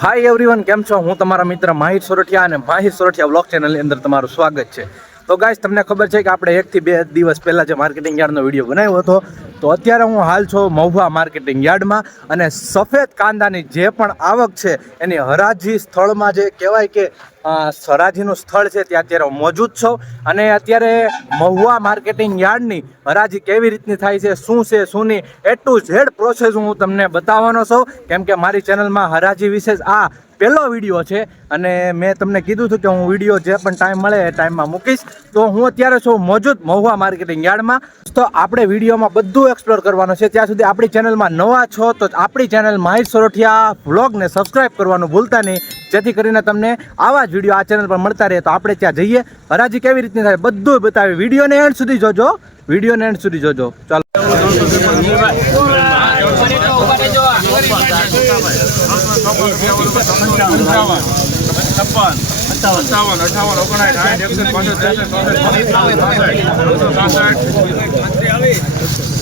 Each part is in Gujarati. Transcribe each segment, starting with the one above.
હાય એવરીવન, કેમ છો? હું તમારા મિત્ર માહિર સોરઠિયા અને માહિર સોરઠિયા વ્લોગ ચેનલની અંદર તમારું સ્વાગત છે. તો ગાઈસ, તમને ખબર છે કે આપણે 1 થી 2 દિવસ પહેલાં જે માર્કેટિંગ યાર્ડનો વિડીયો બનાવ્યો હતો, તો અત્યારે હું હાલ છું મહુવા માર્કેટિંગ યાર્ડમાં અને સફેદ કાંદાની જે પણ આવક છે એની હરાજી સ્થળમાં, જે કહેવાય કે હરાજીનું સ્થળ છે, ત્યાં અત્યારે મોજૂદ છો. અને અત્યારે મહુવા માર્કેટિંગ યાર્ડની હરાજી કેવી રીતની થાય છે, શું છે શું નહીં, એ ટુ ઝેડ પ્રોસેસ હું તમને બતાવવાનો છું. કેમ કે મારી ચેનલમાં હરાજી વિશે આ પહેલો વિડીયો છે અને મેં તમને કીધું હતું કે હું વિડીયો જે પણ ટાઈમ મળે એ ટાઈમમાં મૂકીશ. તો હું અત્યારે છું મોજૂદ મહુવા માર્કેટિંગ યાર્ડમાં. તો આપણે વિડીયોમાં બધું એક્સપ્લોર કરવાનું છે. ત્યાં સુધી આપણી ચેનલમાં નવા છો તો આપણી ચેનલ માહિર સોરઠિયા વ્લોગને સબસ્ક્રાઈબ કરવાનું ભૂલતા નહીં, જેથી કરીને તમને આવા જ વિડીયો આ ચેનલ પર મળતા રહે. તો આપણે ત્યાં જઈએ, હરાજી કેવી રીતની થાય બધું બતાવી. વિડીયોને એન્ડ સુધી જોજો, વિડીયોને એન્ડ સુધી જોજો. ચાલો.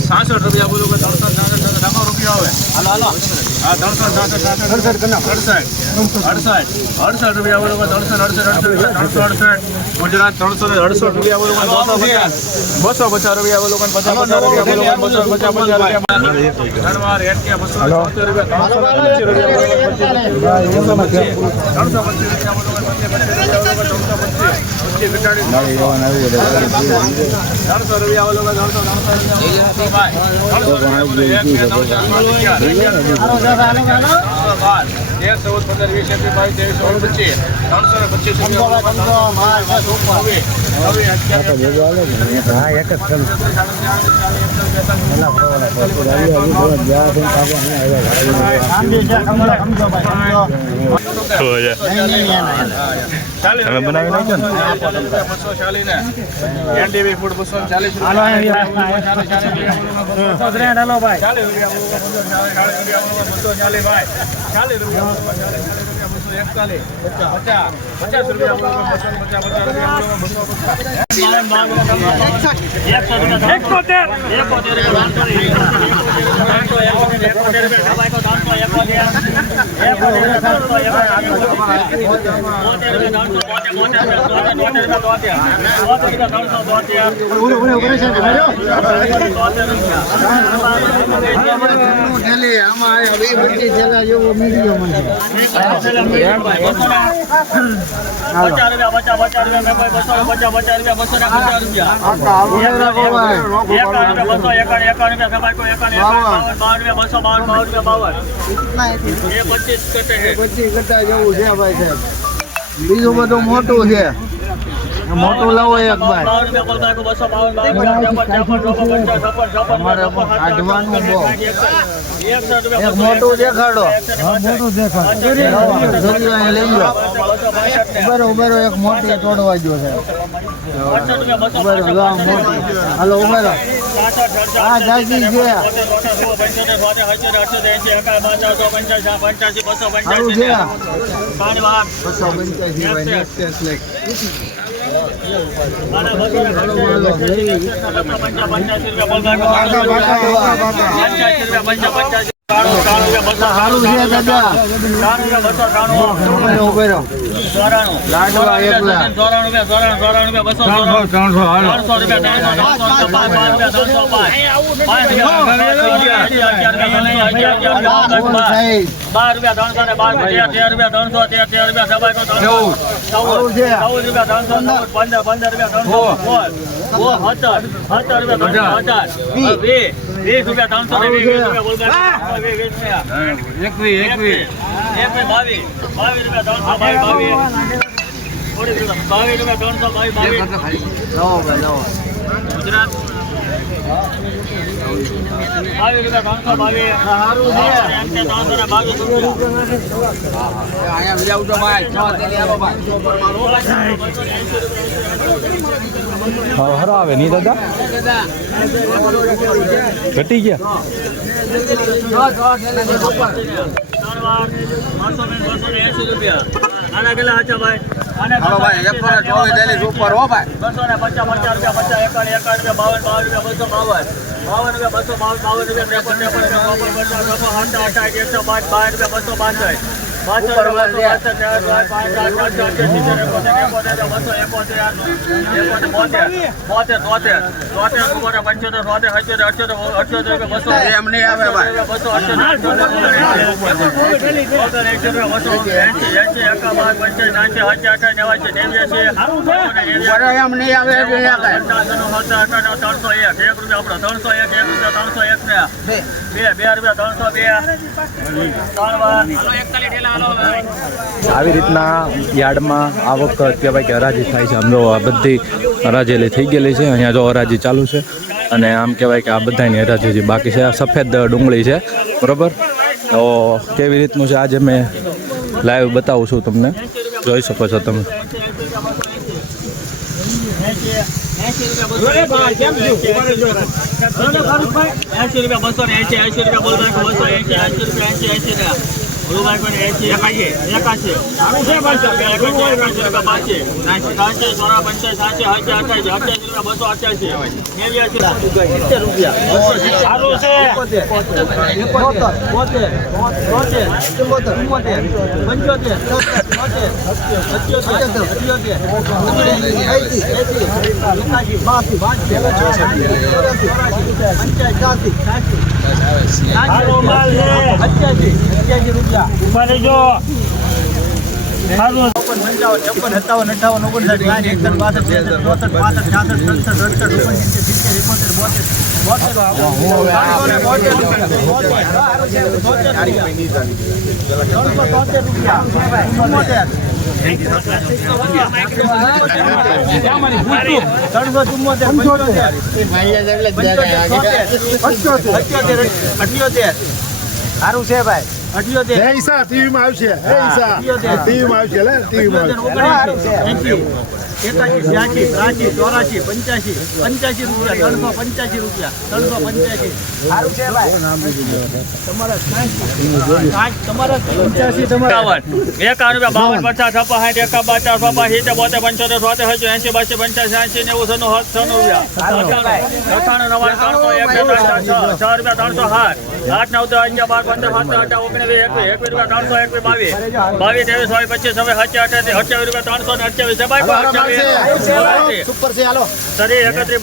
₹66 બોલો, 366 રૂપિયા આવે. હાલો હા, 368 રૂપિયા બોલો, 368 ગુજરાત. 368 રૂપિયા બોલો, 250 રૂપિયા બોલો, 50 રૂપિયા બોલો, 250 રૂપિયા. તમે બનાવી નાખજો ને. 240 ને એનડીવી ફૂડ 240 બીજું બધું મોટું છે, મોટું લાવો એક બાર. એક મોટું દેખાડો, લઈ લો. ઉભેરો એક મોટી તોડવા ગયો છે. હાલો ઉભેરો. હા જાગી છે. સારું છે. 285 સારું છે દાદા. ઉભેરો લાડવા એકલા 22 હરો આવે નહીં દાદા, ઘટી ગયા. આના કેટલા આચા ભાઈ? હાલો ભાઈ 124 ઉપર હો ભાઈ. 250 રૂપિયા 51 રૂપિયા 52 52 રૂપિયા 252 52 રૂપિયા 53 52 162 162 262 એમ નહીં આવે ભાઈ. એમ નહીં આવે એટલે ના થાય. 302 આવી રીતના યાર્ડમાં આવક કહેવાય કે હરાજી થાય છે. આમ જો આ બધી હરાજેલી થઈ ગયેલી છે. અહીંયા જો હરાજી ચાલુ છે અને આમ કહેવાય કે આ બધાની હરાજી હજી બાકી છે. આ સફેદ ડુંગળી છે, બરાબર. તો કેવી રીતનું છે આજે મેં લાઈવ બતાવું છું તમને, જોઈ શકો છો તમે. 78 સારું છે ભાઈ. 78 ટીવીમાં આવશે. 85 84 85 85 રૂપિયા 385 રૂપિયા 385 સારું છે ભાઈ. તમારા 85 તમારા 51 52 50 56 57 58 72 75 80 85 85 90 સુપર છે હાલો. 31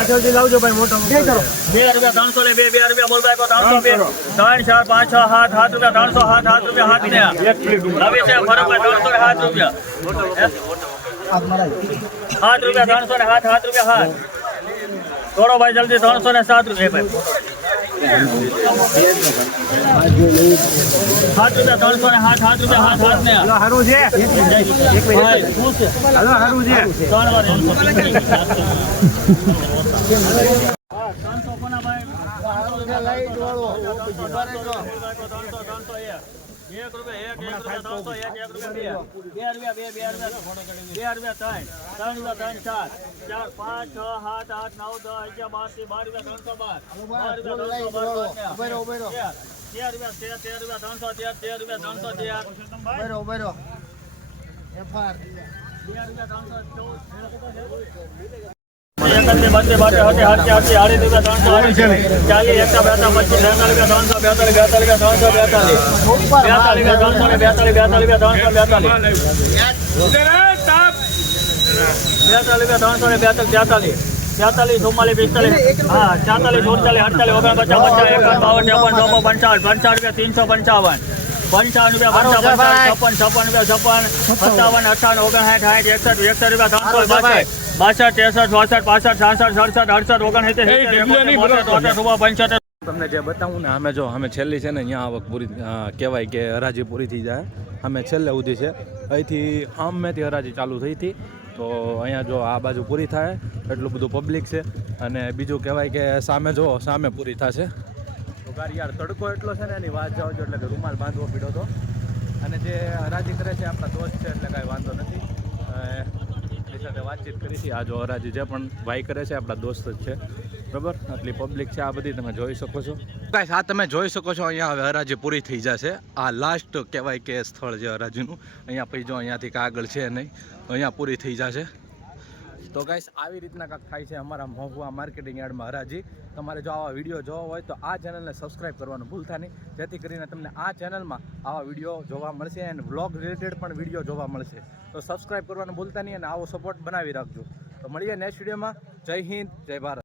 32 લાવજો ભાઈ મોટો. 2 રૂપિયા 300 લે 2 રૂપિયા બોલ ભાઈ 300 3 4 5 6 7 7 રૂપિયા 300 7 રૂપિયા 7 ને આવી છે ફરક ભાઈ 300 રૂપિયા 7 રૂપિયા 300 ને 7 રૂપિયા 7 થોડો ભાઈ જલ્દી 307 રૂપિયા ભાઈ 7 રૂપિયા 300 ને 7 રૂપિયા 7 ને સારું છે. એક મિનિટ હાલો. સારું છે. 3 વાર 300 કોના ભાઈ લાઈટ વાળો 1 રૂપિયા 1 રૂપિયા 2 રૂપિયા 3 4 5 6 7 8 9 10 11 તમને જે બતાવું ને અમે જો અમે છેલ્લી છે ને અહીંયા આવક પૂરી કહેવાય કે હરાજી પૂરી થઈ જાય. અમે છેલ્લે સુધી છે અહીંથી આમથી હરાજી ચાલુ થઈ હતી. તો અહીંયા જો આ બાજુ પૂરી થાય એટલું બધું પબ્લિક છે. અને બીજું કહેવાય કે સામે જો સામે પૂરી થશે. તો ગાડી યાર તડકો એટલો છે ને એની વાત જાઓ એટલે કે રૂમાલ બાંધવો પડ્યો હતો. અને જે હરાજી કરે છે આપણા દોસ્ત છે એટલે કાંઈ વાંધો નથી. એની સાથે વાતચીત કરી છે. આ જો હરાજી જે પણ ભાઈ કરે છે આપણા દોસ્ત જ છે, બરાબર. આટલી પબ્લિક છે આ બધી તમે જોઈ શકો છો. ગાઈસ આ તમે જોઈ શકો છો અહીંયા હવે હરાજી પૂરી થઈ જશે. આ લાસ્ટ કહેવાય કે સ્થળ છે હરાજીનું. અહીંયા પછી જો અહીંયાથી કાગળ છે નહીં, અહીંયા પૂરી થઈ જશે. તો ગાઈસ આવી રીતના કાંઈક થાય છે અમારા મહુવા માર્કેટિંગ યાર્ડમાં હરાજી. તમારે જો આવા વિડીયો જોવા હોય તો આ ચેનલને સબસ્ક્રાઈબ કરવાનું ભૂલતા નહીં, જેથી કરીને તમને આ ચેનલમાં આવા વિડીયો જોવા મળશે અને વ્લોગ રિલેટેડ પણ વિડીયો જોવા મળશે. તો સબસ્ક્રાઈબ કરવાનું ભૂલતા નહીં અને આવો સપોર્ટ બનાવી રાખજો. તો મળીએ નેક્સ્ટ વિડીયોમાં. જય હિન્દ, જય ભારત.